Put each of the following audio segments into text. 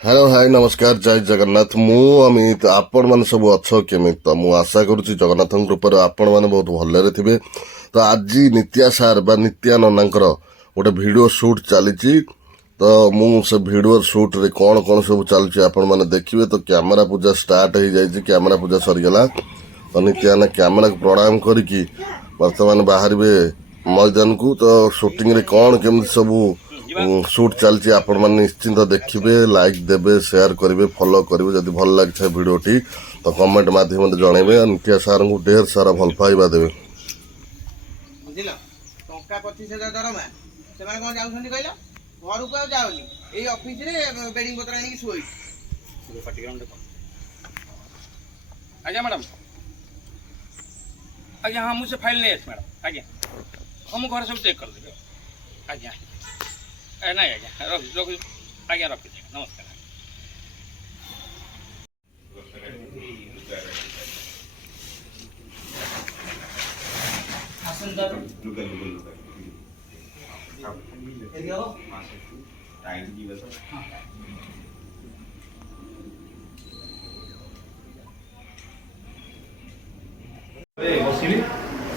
Hello hi नमस्कार जय जगन्नाथ मु अमित आपण मैंने सब अच्छ केमित तो मु आशा करुच्ची जगन्नाथ कृपार आपण मैंने बहुत भलरे थे। तो आज नित्या सार बा नित्या ननांकर गोटे वीडियो शूट चली तो मु से वीडियो शूट रे कौन कौन सब चलुची आपण मैंने देखिए। तो कैमेरा पूजा स्टार्ट हो जाए कैमेरा पूजा सरीगला तो नित्या ने कैमेरा को प्रणाम करी बर्तमान बाहर मैदान को। तो शूटिंग रे कौन केमती सबू सुट चलती आपण मैंने निश्चिंत देखिए लाइक देवे शेयर करेंगे फॉलो करेंगे जदि भल लगी भिडटी तो कमेंट माध्यम जनइबे। नित्या सार को ढेर सारा भल पाइबा देवे। बुझिल टंका 25,000 दरमा से माने कोन जाउछन्ती कहला घर को जाओनी एई ऑफिस रे बेडिंग पत्र आनी सोई पार्टी ग्राउंड देखो। आज्ञा मैडम आज्ञा हम मुझसे फाइल नहीं है मैडम आज्ञा हम घर सब चेक कर देबे आज्ञा नहीं आज्ञा रख आज्ञा रख नमस्कार।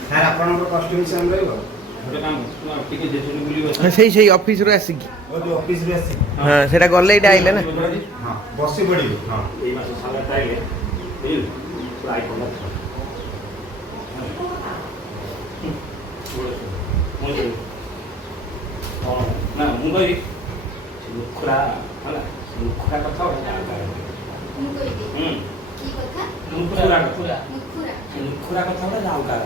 ସାର୍ ଆପଣଙ୍କର କଷ୍ଟ୍ୟୁମ୍ ସେମ୍ ରହିବ ସେଇ ସେଇ ଅଫିସରୁ ଆସିକି ଯୋଉ ଅଫିସରୁ ଆସିକି ହଁ ସେଟା ଗଲେ ଏଇଟା ଆଇଲେ ନା ହଁ ବସି ପଡ଼ିବ ହଁ ଏଇ ମାସ ସାରା ପାଇଲେ ବୁଝିଲୁ ପୁରା ଆଇଫୋନ୍ ନା ମୁଁ କହିବି ମୁଖୁରା ହେଲା ମୁଖୁରା କଥା ମୁଁ କହିବି କି କଥା ମୁଖୁରା ମୁଖୁରା ମୁଖୁରା କଥା ଗୋଟେ ଯାଉ କାହାର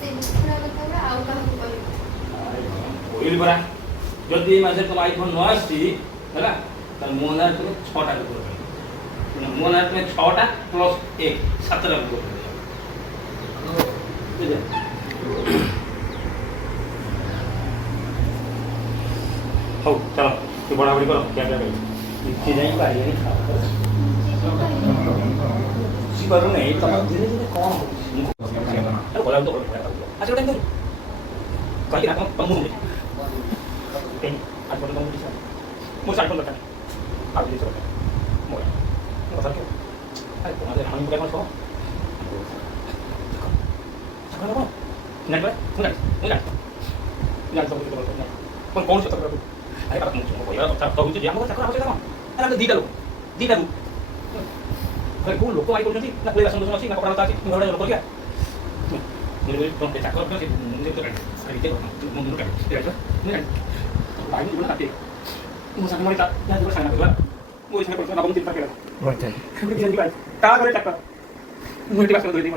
ସେ ମୁଖୁରା କଥା ଗୁଡ଼ା ଆଉ କାହାକୁ କହିବି କହିଲି ପରା ଯଦି ଏଇ ମାସରେ ତମ ଆଇଫୋନ୍ ନ ଆସିଛି ହେଲା ତାହେଲେ ମୋ ନାଁରେ ତୁମେ 6ଟା କୁକୁର କରିବ ମୋ ନାଁରେ ତୁମେ 6ଟା ପ୍ଲସ୍ 1 7ଟା କୁକୁର କରିବ। ହଉ ଚାଲ ତୁ ବଢ଼ାବଢ଼ି କର ଖିଆ ପିଆ କରିବି କିଛି ଯାଇ ପାରିବେନି ଖାଅ ବୁଝିପାରୁନି ତମ ଧୀରେ ଧୀରେ କ'ଣ ହେଉଛି ଆଚ୍ଛା ଗୋଟେ କହିକି ନା ତମ ମୁଁ ଆଇଫୋନ୍ ତମକୁ କିଛି ମୋ ଆଇଫୋନ୍ ଦରକାର ଆଉ କିଛି ଦରକାର ମୋର କଥା କେଉଁ ଆରେ তোমাদের আমি কেমন সব জানি ମୁଁ ଜାଣି ସବୁ କିଛି କ'ଣ କୌଣସି କଥା ଆରେ ମୁଁ କହିବା କଥା କହୁଛି ଯେ ଆମର ଚାକର ଆବଶ୍ୟକ ହେଲା ଆମେ ଦୁଇଟା ରୁମ୍ ଘରେ କେଉଁ ଲୋକ ମାରି କରୁଛନ୍ତି ନା ପ୍ଲେ ବାସନ ଦୋଷ ଅଛି ନା କପଡ଼ା ଲତା ଅଛି ମୁଁ ଘରେ ଲୋକ କରିବା ଚାକର ମୋ ସାଙ୍ଗ ମାନେ ସାଙ୍ଗନା କରିବା ମୋ ସାଙ୍ଗେ ପଡ଼ିଥିଲା ନବମ ଚିନ୍ତା କରିବା ତାପରେ ଚାକର ମୁଁ ଏଠି ବାସନ ଧୋଇ ଦେଇ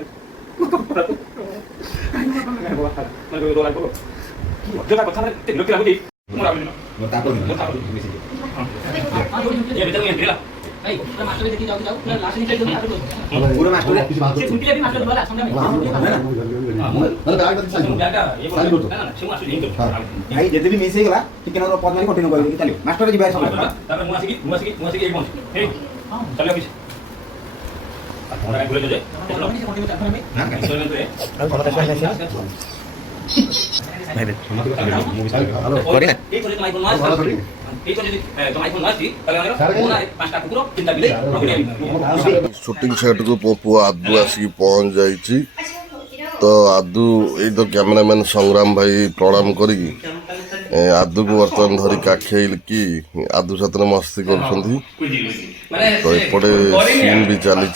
ଅଯଥା କଥା ବିରକ୍ତି ଲାଗୁଛି ମୋର ଆହୁରି ହେଲା ମାଷ୍ଟର ଦେଖି ଯାଉ ଯାଉ ଲାଷ୍ଟ ନିଚେ ଯାଉ ପୁରା ମାଷ୍ଟର ସେ ଛୁଟିରେ ବି ମାଷ୍ଟର ଧରା ଆସନ୍ତା ଭାଇ ଯଦି ବି ମିସ୍ ହେଇଗଲା ଟିକେ ନର ପଦ ମାରି କଣ୍ଟିନ୍ୟୁ କରିକି ଚାଲିବ ମାଷ୍ଟର ଯିବା ସମୟ ତାପରେ ମୁଁ ଆସିକି ଏଇ ପହଞ୍ଚି ହେଇ ଚାଲ ଅଫିସ ଆପଣ ଭୁଲେ ଯେ शूटिंग सेट को पुआ आदू आसिक पहुंच जाइए। तो आदू ये तो कैमरामैन संग्राम भाई प्रणाम करी आदू को बर्तमान धरी काखेल कि आदू साथ मस्ती कर तो एपटे सीन भी चली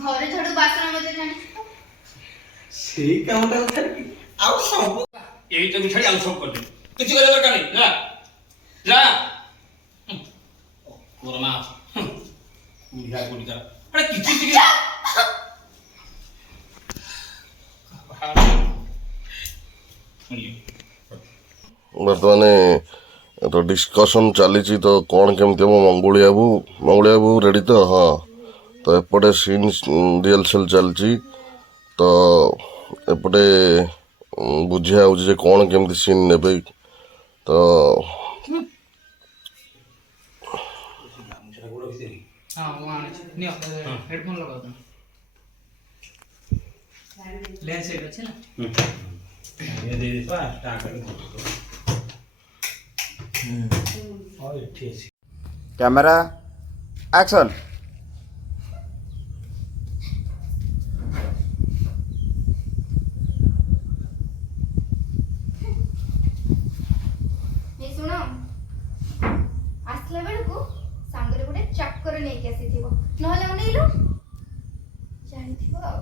ଘରେ ଝାଡୁ ବାସନ ମଜା ଜାଣିଛୁ ସେଇ କାମଟା ଛାଡି ଆଉ ସବୁ ଏଇଟା ବି ଛାଡ଼ି ଆଉ ସବୁ କରିଦେବି କିଛି କରିବା ଦରକାର ନାହିଁ ଯା ଯା କୋରମା ବୁଢା ବୁଢା ଆରେ କିଛି ଟିକେ बर्तमान तो डिस्कसन चली तो कौन केमती हम मंगुलिया बाबू रेडी तो हाँ तो एपटे सीन रिहर्सल चलती तो एपटे बुझिया हो कौन केमती सीन ने तो हेडफोन लगा ଲେନ୍ସ ସେଇଠି ଅଛି ନା ଦେଇଦେବା ଷ୍ଟାର୍ଟ ହଁ ଏଠି ଅଛି କ୍ୟାମେରା ଆକ୍ସନ୍। ଏ ଶୁଣ ଆସିଲା ବେଳକୁ ସାଙ୍ଗରେ ଗୋଟେ ଚାକର ନେଇକି ଆସିଥିବ ନହେଲେ ଅନେଇଲୁ ଜାଣିଥିବ ଆଉ।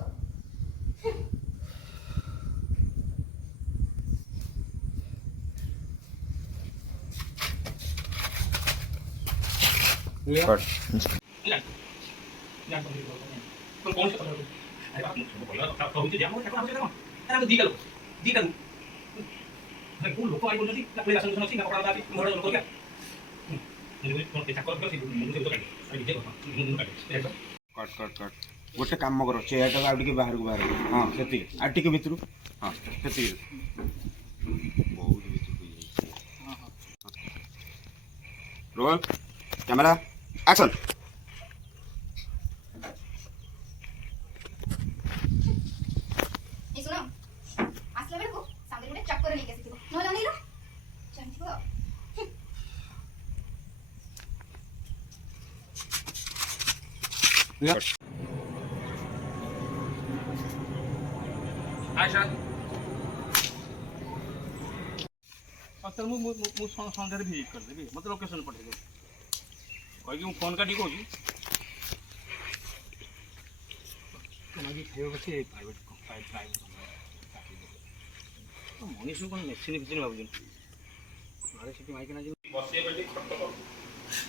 କୌଣସି କଥା ଆରେ ବାପ ଭଲ କଥା କହୁଛି ଯେ ଆମର ଠାକୁର ଆବଶ୍ୟକ କଣ ଆମେ ଦିଟା ଲୋକ ଭାଇ କୋଉ ଲୋକ ଆଇ କରୁଛନ୍ତି ନା ପ୍ଲେ ଆସନ ଅଛି ନା କପଡ଼ା ଅଛି ମୋର ଲୋକ क्या କଟ୍ ଗୋଟେ କାମ କର ଚେୟାରଟାକୁ ଆଉ ଟିକେ ବାହାରକୁ ବାହାର ହଁ ସେତିକି ଆଉ ଟିକେ ଭିତରୁ ହଁ ସେତିକି ବହୁତ ଭିତରକୁ ହେଇଯାଇଛି ରୋଲ୍ କ୍ୟାମେରା ଆକ୍ସନ୍। ଏ ଶୁଣ ଆସିଲା ବେଳକୁ ସାଙ୍ଗରେ ଗୋଟେ ଚାକର ନେଇକି ଆସିଥିବ ନହେଲେ ଅନେଇଲୁ ଜାଣିଥିବ ଆଉ। ସତରେ ମୁଁ ସନ୍ଧ୍ୟାରେ ଭିଜିଟ୍ କରିଦେବି ମୋତେ ଲୋକେସନ୍ ପଠାଇଦେବି କହିକି ମୁଁ ଫୋନ୍ କାଟିକି କହୁଛି ଖାଇବାକୁ ଅଛି ପ୍ରାଇଭେଟ୍ ମଣିଷକୁ କ'ଣ ମେସିନ୍ ଫେସିନ୍ ଭାବୁଛନ୍ତି ଘରେ ସେଠି ମାଇକିନା ବସିବା ପାଇଁ ଟିକେ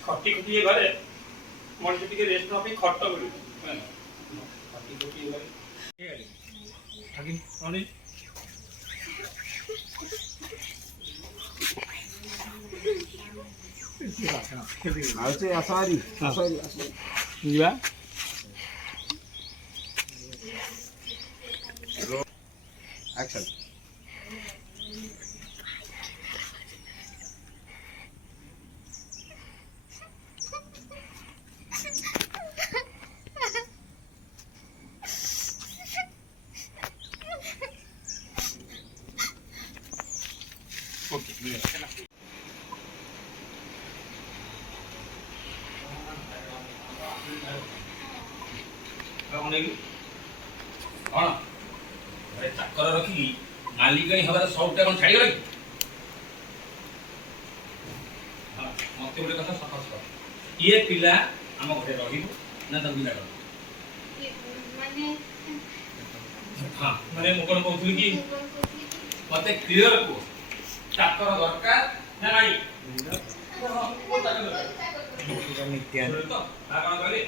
ଖଟି ଖଟି ଘରେ ମଣିଷ ଟିକେ ରେଷ୍ଟ ନେବା ପାଇଁ ଖଟ ମିଳୁଛି ଖଟି ଖଟି ଘରେ ଯିବା ଆକ୍ସନ୍। ओके କ'ଣ ଘରେ ଚାକର ରଖିକି ମାଲିକାଣୀ ହେବାର ସଉକଟା କ'ଣ ଛାଡ଼ିଗଲା କି ମୋତେ ଗୋଟେ କଥା ସଫାସ କର ଇଏ ପିଲା ଆମ ଘରେ ରହିବ ନା ତାକୁ ବିଦା କର ହଁ ମାନେ ମୁଁ କ'ଣ କହୁଥିଲି କି ମୋତେ କ୍ଲିୟର କୁହ ଚାକର ଦରକାର ନା ନାହିଁ ତ କ'ଣ କହିଲେ